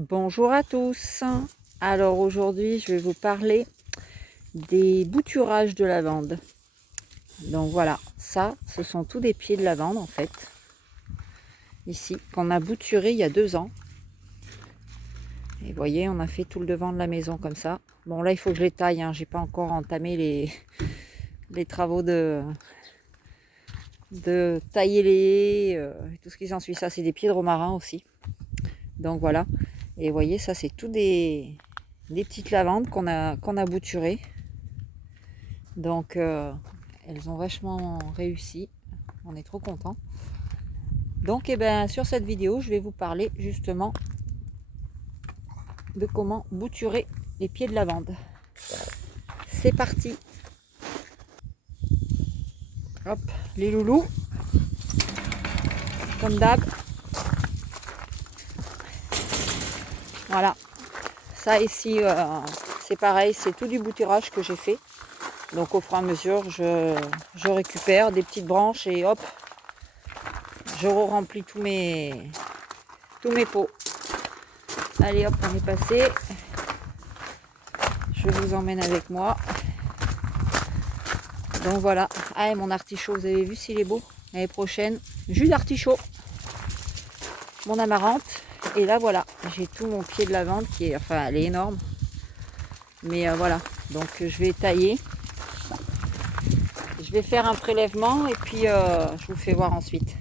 Bonjour à tous. Alors aujourd'hui je vais vous parler des bouturages de lavande. Donc voilà, ça ce sont tous des pieds de lavande en fait. Ici, qu'on a bouturé il y a 2 ans. Et vous voyez, on a fait tout le devant de la maison comme ça. Bon là il faut que je les taille, hein. J'ai pas encore entamé les travaux de tailler les haies, et tout ce qui s'ensuit. Ça c'est des pieds de romarin aussi. Donc voilà. Et vous voyez, ça c'est tout des petites lavandes qu'on a bouturées. Donc elles ont vachement réussi, on est trop contents. Donc sur cette vidéo je vais vous parler justement de comment bouturer les pieds de lavande. C'est parti. Hop, les loulous, comme d'hab. Voilà, ça ici c'est pareil, c'est tout du bouturage que j'ai fait. Donc au fur et à mesure je récupère des petites branches et hop, je remplis tous mes pots. Allez hop, on est passé. Je vous emmène avec moi. Donc voilà. Ah, et mon artichaut, vous avez vu s'il est beau? L'année prochaine, jus d'artichaut. Mon amarante. Et là voilà, j'ai tout mon pied de lavande qui est, enfin elle est énorme. Mais voilà, donc je vais tailler. Je vais faire un prélèvement et puis je vous fais voir ensuite.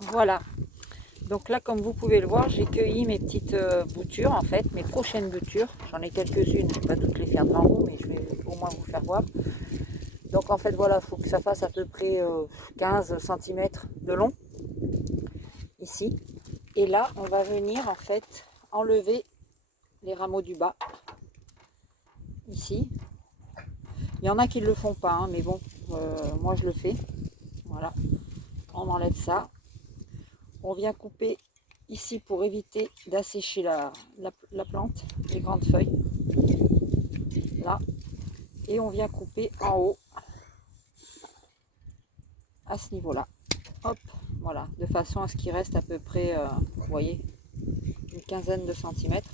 Voilà. Donc là, comme vous pouvez le voir, j'ai cueilli mes petites boutures, en fait, mes prochaines boutures. J'en ai quelques-unes, je ne vais pas toutes les faire devant vous, mais je vais au moins vous faire voir. Donc en fait, voilà, il faut que ça fasse à peu près 15 cm de long, ici. Et là, on va venir, en fait, enlever les rameaux du bas, ici. Il y en a qui ne le font pas, hein, mais bon, moi je le fais. Voilà, on enlève ça. On vient couper ici pour éviter d'assécher la plante, les grandes feuilles. Là. Et on vient couper en haut, à ce niveau-là. Hop, voilà, de façon à ce qu'il reste à peu près, vous voyez, une quinzaine de centimètres.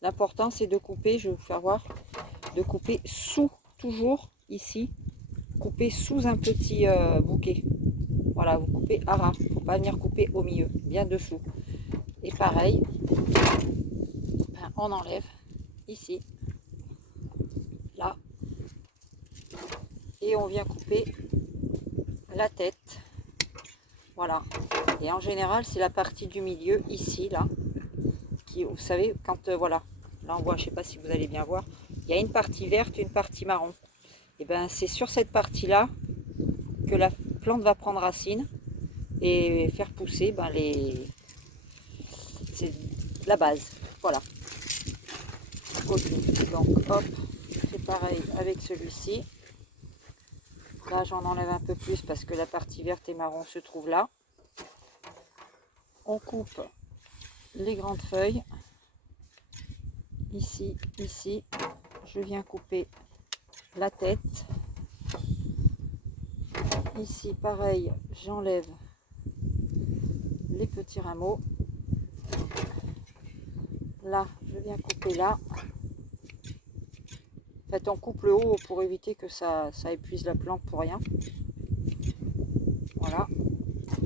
L'important c'est de couper, je vais vous faire voir, de couper sous, toujours ici, couper sous un petit bouquet. Voilà, vous coupez à ras, il ne faut pas venir couper au milieu, bien dessous. Et pareil, on enlève ici, là, et on vient couper la tête. Voilà, et en général c'est la partie du milieu ici, là, qui, vous savez, quand voilà, là on voit, je sais pas si vous allez bien voir, il y a une partie verte, une partie marron. Et ben c'est sur cette partie là que la plante va prendre racine et faire pousser c'est la base. Voilà. Ok, donc hop, c'est pareil avec celui-ci. Là j'en enlève un peu plus parce que la partie verte et marron se trouve là. On coupe les grandes feuilles. Ici, ici, je viens couper la tête. Ici, pareil, j'enlève les petits rameaux. Là, je viens couper là. En fait, on coupe le haut pour éviter que ça épuise la plante pour rien. Voilà.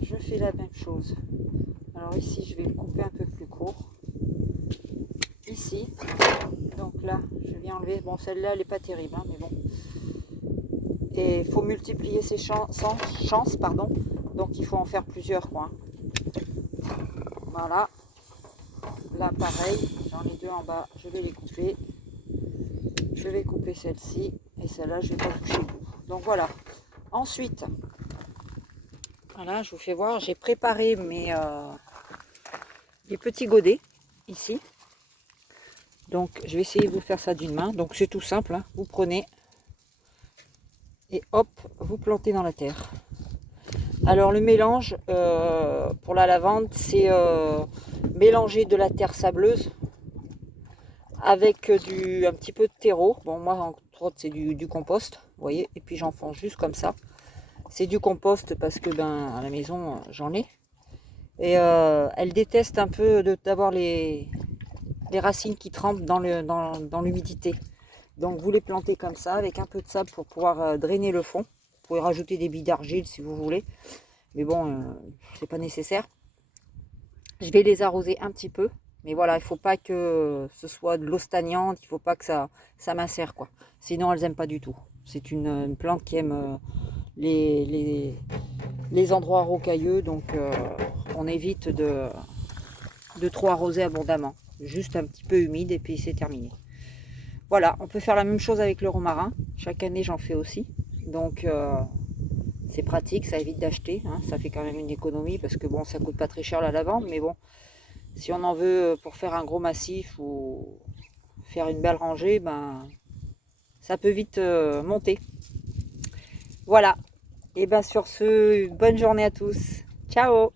Je fais la même chose. Alors ici, je vais le couper un peu plus court. Ici. Donc là, je viens enlever. Bon, celle-là, elle n'est pas terrible, hein, mais bon. Et il faut multiplier ses chances, pardon. Donc il faut en faire plusieurs, quoi. Voilà. Là, pareil, j'en ai 2 en bas, je vais les couper. Je vais couper celle-ci et celle-là, je ne vais pas toucher le bout. Donc voilà. Ensuite, voilà, je vous fais voir, j'ai préparé mes petits godets ici. Donc je vais essayer de vous faire ça d'une main. Donc c'est tout simple, hein. Vous prenez et hop, vous plantez dans la terre. Alors le mélange pour la lavande, c'est mélanger de la terre sableuse avec un petit peu de terreau. Bon, moi entre autres c'est du compost, vous voyez, et puis j'enfonce juste comme ça. C'est du compost parce que à la maison j'en ai. Et elle déteste un peu d'avoir les racines qui trempent dans l'humidité. Donc vous les plantez comme ça, avec un peu de sable pour pouvoir drainer le fond. Vous pouvez rajouter des billes d'argile si vous voulez. Mais bon, c'est pas nécessaire. Je vais les arroser un petit peu. Mais voilà, il ne faut pas que ce soit de l'eau stagnante. Il ne faut pas que ça macère, quoi. Sinon, elles n'aiment pas du tout. C'est une plante qui aime les endroits rocailleux. Donc, on évite de trop arroser abondamment. Juste un petit peu humide et puis c'est terminé. Voilà, on peut faire la même chose avec le romarin. Chaque année, j'en fais aussi. Donc, c'est pratique, ça évite d'acheter. Hein. Ça fait quand même une économie parce que bon, ça coûte pas très cher la lavande. Mais bon, si on en veut pour faire un gros massif ou faire une belle rangée, ben, ça peut vite monter. Voilà. Et bien sur ce, bonne journée à tous. Ciao!